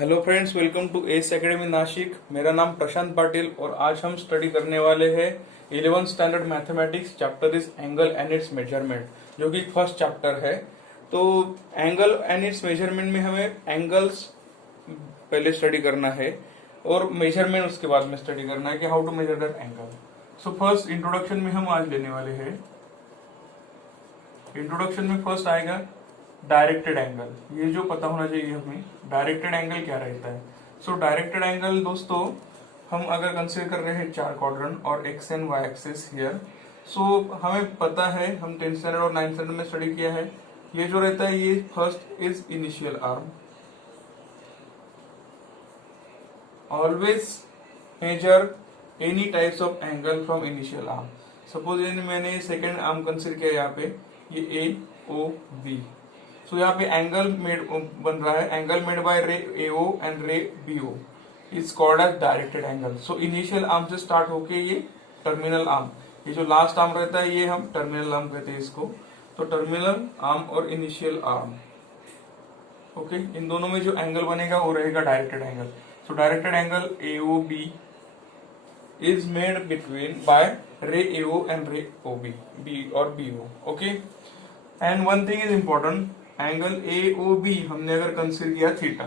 Hello friends, welcome to S academy Nashik. मेरा नाम प्रशांत पाटिल और आज हम स्टडी करने वाले हैं 11th standard mathematics. Chapter is angle and it's measurement, जो कि फर्स्ट चैप्टर है। तो एंगल एंड इट्स मेजरमेंट में हमें एंगल्स पहले स्टडी करना है और मेजरमेंट उसके बाद में स्टडी करना है कि how to measure that angle. So first introduction में हम आज लेने वाले हैं। इंट्रोडक्शन में फर्स्ट आएगा डायरेक्टेड एंगल। ये जो पता होना चाहिए हमें, डायरेक्टेड एंगल क्या रहता है। सो डायरेक्टेड एंगल दोस्तों, हम अगर कंसीडर कर रहे हैं चार क्वाड्रेंट और X and Y axis here. So हमें पता है, हम 10th स्टैंडर्ड और 9th स्टैंडर्ड में स्टडी किया है। ये जो रहता है, ये first is initial arm. Always major any types of angle from initial arm. Suppose मैंने सेकेंड आर्म कंसीडर किया, यहाँ पे ये ए ओ बी। सो यहाँ पे एंगल मेड बन रहा है, angle made by ray AO and ray BO is called as directed angle. So initial arm से स्टार्ट होके ये टर्मिनल आर्म, ये जो लास्ट आर्म रहता है, ये हम टर्मिनल आर्म कहते हैं इसको। तो टर्मिनल आर्म और इनिशियल आर्म, ओके, इन दोनों में जो एंगल बनेगा वो रहेगा directed angle. So directed angle AOB is made between by ray AO and ray OB, B or BO, okay। And one thing is important, angle AOB हमने अगर consider किया theta,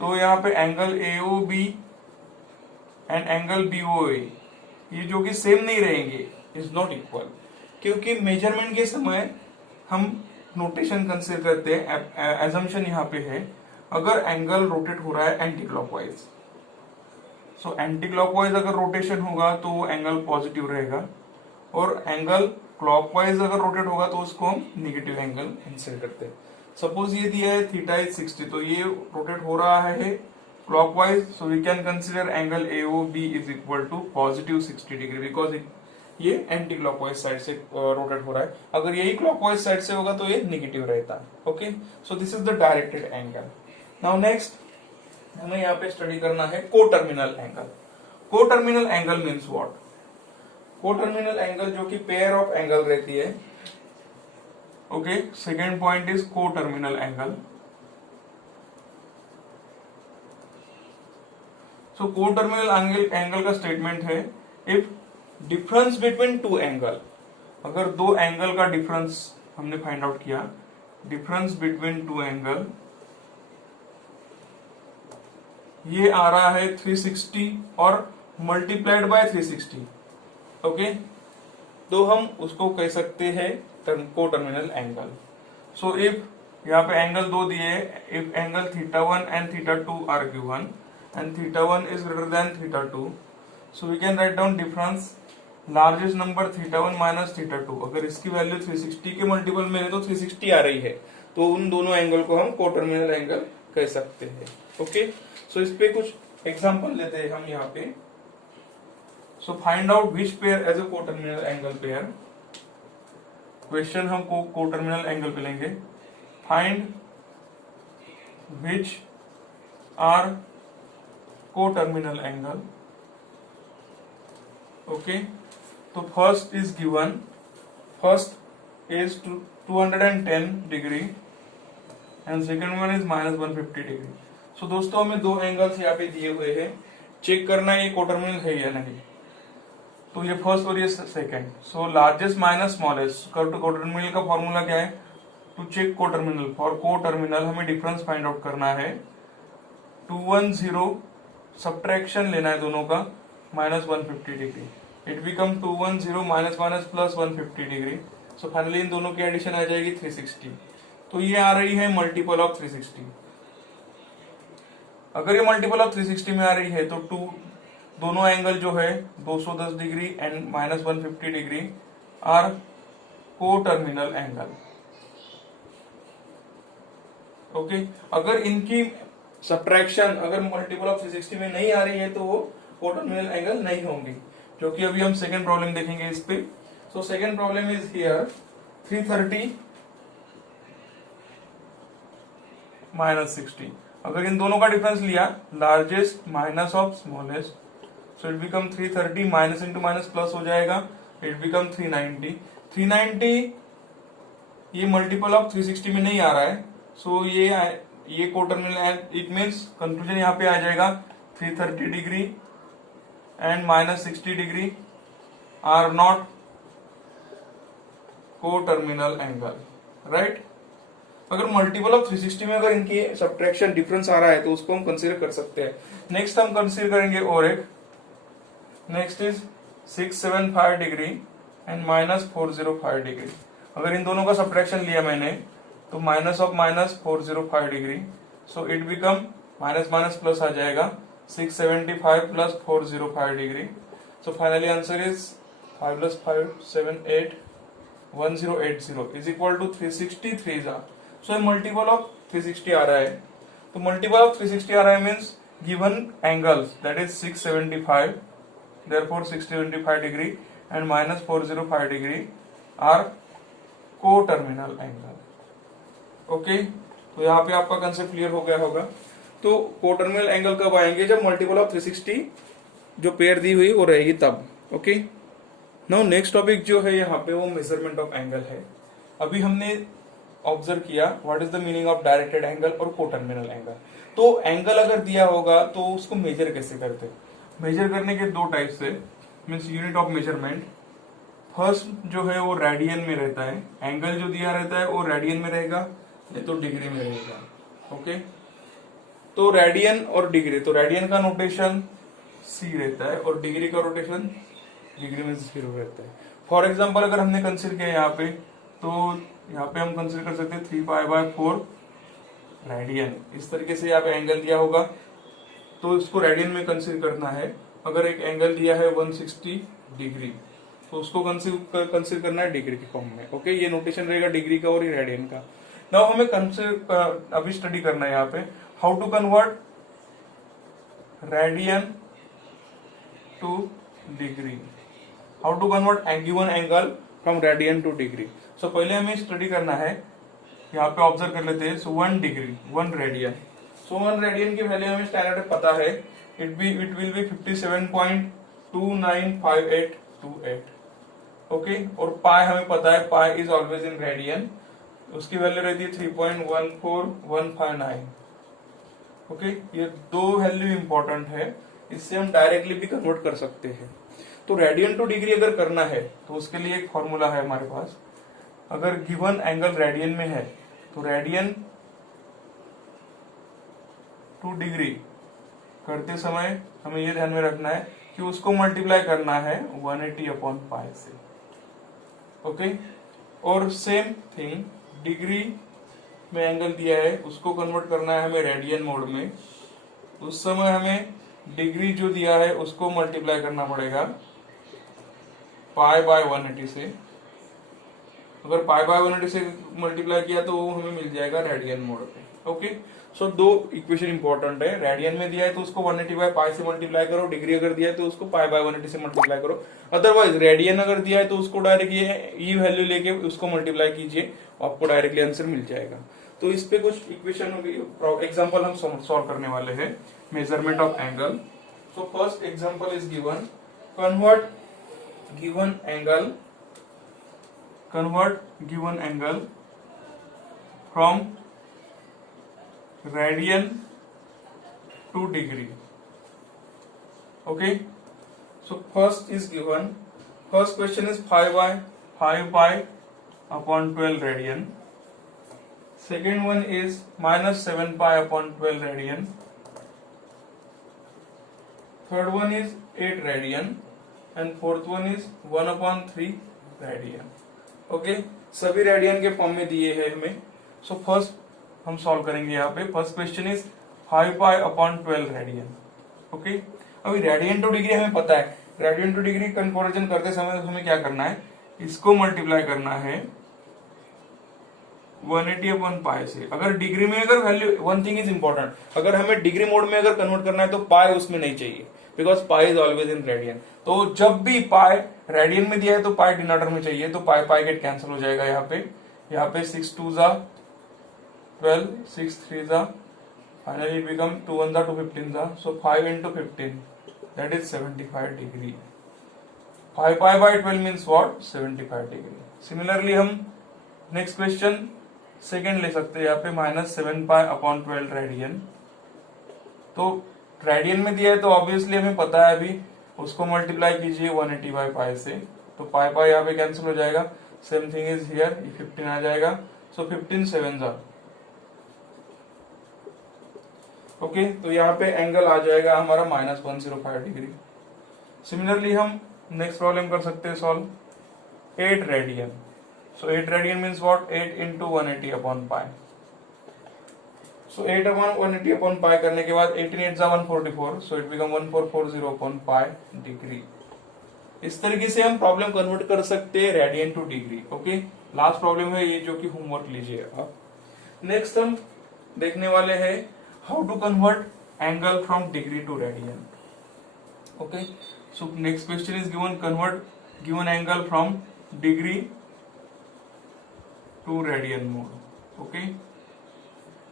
तो यहाँ पे angle AOB and angle BOA ये जो कि same नहीं रहेंगे, इज नॉट इक्वल। क्योंकि मेजरमेंट के समय हम नोटेशन कंसीडर करते हैं, एजम्पशन यहाँ पे है, अगर एंगल रोटेट हो रहा है anti clockwise. So anti clockwise अगर रोटेशन होगा तो वो एंगल पॉजिटिव रहेगा, और एंगल क्लॉकवाइज अगर रोटेट होगा तो उसको हम नेगेटिव एंगल कंसीडर करते हैं। सपोज ये दिया है थीटा इज 60, तो ये रोटेट हो रहा है clockwise. So we can consider angle AOB is equal to positive 60 degree, because ये एंटी क्लॉकवाइज साइड से रोटेट हो रहा है। अगर यही क्लॉकवाइज साइड से होगा तो ये नेगेटिव रहता है, okay. So this is the directed angle. Now next हमें यहाँ पे स्टडी करना है coterminal angle. Coterminal angle means what? Coterminal angle जो कि पेयर ऑफ एंगल रहती है, okay. Second point is coterminal angle. So coterminal angle का स्टेटमेंट है, if difference between two angle, अगर दो एंगल का डिफरेंस हमने फाइंड आउट किया, डिफरेंस बिटवीन टू एंगल ये आ रहा है 360 और मल्टीप्लाइड बाय 360, ओके, तो हम उसको कह सकते हैं कोटर्मिनल एंगल। सो इफ यहाँ पे एंगल दो दिए, if angle θ1 and θ2 are given and θ1 is greater than θ2, so we can write down difference largest number θ1 minus θ2। अगर इसकी वैल्यू 360 के मल्टीपल में है तो 360 आ रही है, तो उन दोनों एंगल को हम कोटर्मिनल एंगल कह सकते हैं, ओके। सो इस पे कुछ एग्जांपल लेते हैं हम यहाँ पे। So find out which pair as a coterminal angle pair. Question हम कोटर्मिनल एंगल पे लेंगे। Find which are coterminal angle, okay. तो first is given, first is 210 degree and second one is -150 degree. So दोस्तों हमें दो angles यहाँ पे दिए हुए हैं, चेक करना है ये कोटर्मिनल है या नहीं। तो ये फर्स्ट और ये second. So largest minus smallest, coterminal का फॉर्मूला क्या है? To check coterminal, for coterminal हमें डिफरेंस फाइंड आउट करना है। 210 सब्ट्रैक्शन लेना है दोनों का, -150 degree. It become 210 minus minus plus 150 degree. So finally इन दोनों की एडिशन आ जाएगी 360। तो ये आ रही है मल्टीपल ऑफ 360। अगर ये मल्टीपल ऑफ 360 में आ रही है तो दोनों एंगल जो है 210 degree and -150 degree are coterminal angle, okay. अगर इनकी सब्ट्रैक्शन अगर मल्टीपल ऑफ 360 में नहीं आ रही है तो वो कोटर्मिनल एंगल नहीं होंगी, जो कि अभी हम सेकेंड प्रॉब्लम देखेंगे इस पे। So second problem is here 330 -60। अगर इन दोनों का डिफरेंस लिया, largest minus of smallest, so it become 330 minus into minus plus हो जाएगा, इट बिकम 390। 390 ये मल्टीपल ऑफ 360 में नहीं आ रहा है, सो ये ये कोटर्मिनल, इट मीन्स कंक्लूजन यहाँ पे आ जाएगा 330 degree and -60 degree are not coterminal angle, right. अगर मल्टीपल ऑफ 360 में अगर इनकी सब्ट्रैक्शन डिफरेंस आ रहा है तो उसको हम कंसीडर कर सकते हैं। नेक्स्ट हम कंसीडर करेंगे और एक, next is 675 degree and -405 degree. अगर इन दोनों का सब्ट्रैक्शन लिया मैंने तो minus of -405 degree, so it become minus minus plus आ जाएगा 675 plus 405 degree. So finally answer is 5 + 5 7 8 1080 is equal to 360 3 जा। सो ये मल्टीपल ऑफ 360 आ रहा है, तो मल्टीपल ऑफ 360 आ रहा है means given angles that is 675, therefore 675 degree and -405 degree are coterminal angle. Okay, तो यहाँ पे आपका कंसेप्ट क्लियर हो गया होगा। तो कोटर्मिनल एंगल कब आएंगे, जब मल्टीपल ऑफ 360 जो पेयर दी हुई वो रहेगी तब। ओके, नाउ नेक्स्ट टॉपिक जो है यहाँ पे वो मेजरमेंट ऑफ एंगल है। अभी हमने ऑब्जर्व किया what is the meaning of directed angle और कोटर्मिनल एंगल। तो एंगल अगर दिया होगा तो उसको मेजर कैसे करते, मेजर करने के दो टाइप से, means unit of measurement. First जो है वो रेडियन में रहता है, एंगल जो दिया रहता है वो रेडियन में रहेगा नहीं तो डिग्री में रहेगा। ओके, तो रेडियन और डिग्री, तो रेडियन का नोटेशन सी रहता है और डिग्री का रोटेशन डिग्री में 0 रहता है। फॉर एग्जाम्पल अगर हमने कंसिडर किया यहाँ पे, तो यहाँ पे हम कंसिडर कर सकते हैं 3π/4 रेडियन। इस तरीके से यहाँ पे एंगल दिया होगा तो इसको रेडियन में कंसिडर करना है। अगर एक एंगल दिया है 160 डिग्री तो उसको कंसिडर करना है डिग्री के फॉर्म में। ओके, ये नोटेशन रहेगा डिग्री का और ये रेडियन का। नाउ हमें कंसिडर अभी स्टडी करना है यहाँ पे how to convert radian to degree, how to convert given angle from radian to degree. So पहले हमें स्टडी करना है, यहाँ पे ऑब्जर्व कर लेते हैं। सो 1 डिग्री 1 रेडियन, सो 1 रेडियन की वैल्यू हमें स्टैंडर्ड पता है, इट विल बी 57.295828। ओके, और पाई हमें पता है, pi is always in radian, उसकी वैल्यू रहती है 3.14159। ओके, ये दो वैल्यू इंपॉर्टेंट है, इससे हम डायरेक्टली भी कन्वर्ट कर सकते हैं। तो रेडियन टू डिग्री अगर करना है तो उसके लिए एक फॉर्मूला है हमारे पास। अगर गिवन एंगल रेडियन में है तो रेडियन टू डिग्री करते समय हमें ये ध्यान में रखना है कि उसको मल्टीप्लाई करना है 180/π से। ओके, और सेम थिंग डिग्री में एंगल दिया है उसको कन्वर्ट करना है हमें रेडियन मोड में, उस समय हमें डिग्री जो दिया है उसको मल्टीप्लाई करना पड़ेगा π/180 से। अगर π/180 से मल्टीप्लाई किया तो वो हमें मिल जाएगा रेडियन मोड पे। ओके, सो दो इक्वेशन इंपॉर्टेंट है, रेडियन में दिया है तो उसको 180/π से मल्टीप्लाई करो, डिग्री अगर दिया है तो उसको π/180 से मल्टीप्लाई करो। अदरवाइज रेडियन अगर दिया है तो उसको डायरेक्ट ये वैल्यू लेके उसको मल्टीप्लाई कीजिए, आपको डायरेक्टली आंसर मिल जाएगा। तो इस पे कुछ इक्वेशन एग्जांपल हम सॉल्व करने वाले हैं, measurement of angle. So first example is given, convert given angle from radian to degree. Okay, so first is given, first question is 5π/12 radian, second one is -7π/12 radian, third one is 8 radian and fourth one is 1/3 radian. Okay, सभी radian के form में दिए हैं हमें। So first हम solve करेंगे यहाँ पे। First question is 5π/12 radian. Okay, अभी रेडियन टू डिग्री हमें पता है, रेडियन टू डिग्री कंपैरिजन करते समय हमें क्या करना है, इसको मल्टीप्लाई करना है 180/π से। अगर डिग्री में अगर value, one thing is important, अगर हमें डिग्री मोड में अगर कन्वर्ट करना है तो पाई उसमें नहीं चाहिए, because pi is always in radian. तो जब भी पाई रेडियन में दिया है तो पाई डिनोमिनेटर में चाहिए, तो पाई पाई गेट कैंसिल हो जाएगा यहाँ पे 6 2 जा 12, 6 3 जा, फाइनली बिकम 2 1 जा 2 15 जा, so 5 into 15 that is 75 degree. 5π/12 means what, 75 degree. Similarly हम नेक्स्ट क्वेश्चन सेकेंड ले सकते हैं यहाँ पे -7π/12 रेडियन। तो रेडियन में दिया है तो ऑब्वियसली हमें पता है अभी, उसको मल्टीप्लाई कीजिए 180/π से, तो पाई पाई यहाँ पे कैंसिल हो जाएगा। सेम थिंग इज हियर, 15 आ जाएगा। सो 15 7 जा ओके। तो यहाँ पे एंगल आ जाएगा हमारा -105 डिग्री। सिमिलरली हम नेक्स्ट प्रॉब्लम कर सकते हैं solve 8 radian. So 8 radian means what, 8 into 180/π। So 8/180/π करने के बाद 18 8 144, सो इट बिकम 1440/π डिग्री। इस तरीके से हम प्रॉब्लम कन्वर्ट कर सकते हैं radian to degree. Okay, last problem है ये, जो कि होमवर्क लीजिए आप। नेक्स्ट हम देखने वाले हैं how to convert angle from degree to radian. Okay, so next question is given, convert given angle from degree to radian mode. Okay,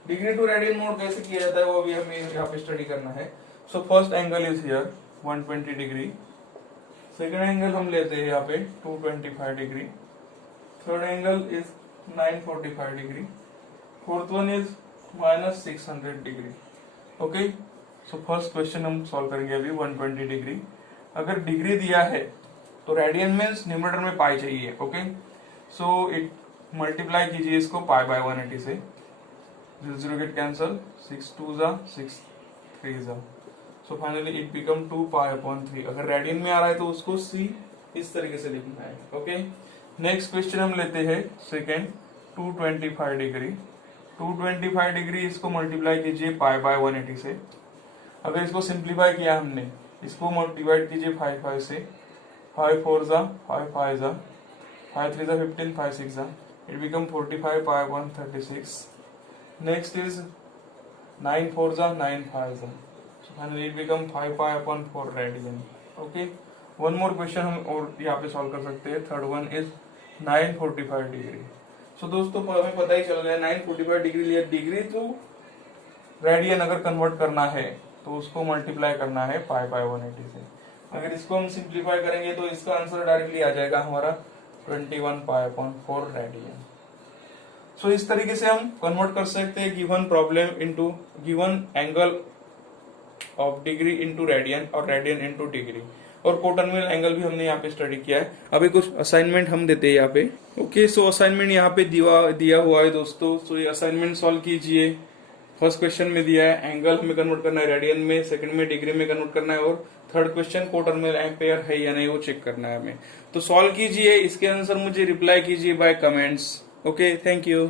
degree to radian mode कैसे किया जाता है वो भी हमें यहाँ पे स्टडी करना है। So first angle is here 120 degree, second angle हम लेते हैं यहाँ पे 225 degree, third angle is 945 degree, fourth one is -600 degree. Okay, so first question हम सॉल्व करेंगे अभी 120 डिग्री। अगर डिग्री दिया है तो रेडियन मीन्स न्यूमरेटर में पाई चाहिए। ओके, सो इट मल्टीप्लाई कीजिए इसको π/180 से, 0 get cancel, 6 2 6 3 so finally it become 2π/3। अगर रेडियन में आ रहा है तो उसको c इस तरीके से लिखना है। ओके, नेक्स्ट क्वेश्चन हम लेते हैं सेकेंड 225 डिग्री। 225 डिग्री इसको मल्टीप्लाई कीजिए π/180 से। अगर इसको सिंप्लीफाई किया हमने, इसको डिवाइड कीजिए 5 5 से, 5 4 5 5 5 3 15 5 6 it become 45π/136। Next is 9 4 9 5 so finally it become 5π/4 radian. Okay, one more question हम और यहाँ पे सॉल्व कर सकते हैं। Third one is 945 degree. So दोस्तों हमें पता ही चल रहा है 945 डिग्री लिया, डिग्री टू रेडियन अगर कन्वर्ट करना है तो उसको मल्टीप्लाई करना है π/180 से। अगर इसको हम सिंप्लीफाई करेंगे तो इसका आंसर डायरेक्टली आ जाएगा हमारा 21π/4 रेडियन। सो इस तरीके से हम कन्वर्ट कर सकते हैं given problem into given angle of degree into radian और रेडियन इंटू डिग्री, और कोटर्मिनल एंगल भी हमने यहाँ पे स्टडी किया है। अभी कुछ असाइनमेंट हम देते हैं यहाँ पे। ओके, सो असाइनमेंट यहाँ पे दिया हुआ है दोस्तों। सो ये असाइनमेंट सॉल्व कीजिए। फर्स्ट क्वेश्चन में दिया है एंगल हमें कन्वर्ट करना है रेडियन में, सेकंड में डिग्री में कन्वर्ट करना है, और थर्ड क्वेश्चन कोटर्मिनल एम्पेयर है या नहीं वो चेक करना है हमें। तो सॉल्व कीजिए, इसके आंसर मुझे रिप्लाई कीजिए by comments. Okay, thank you.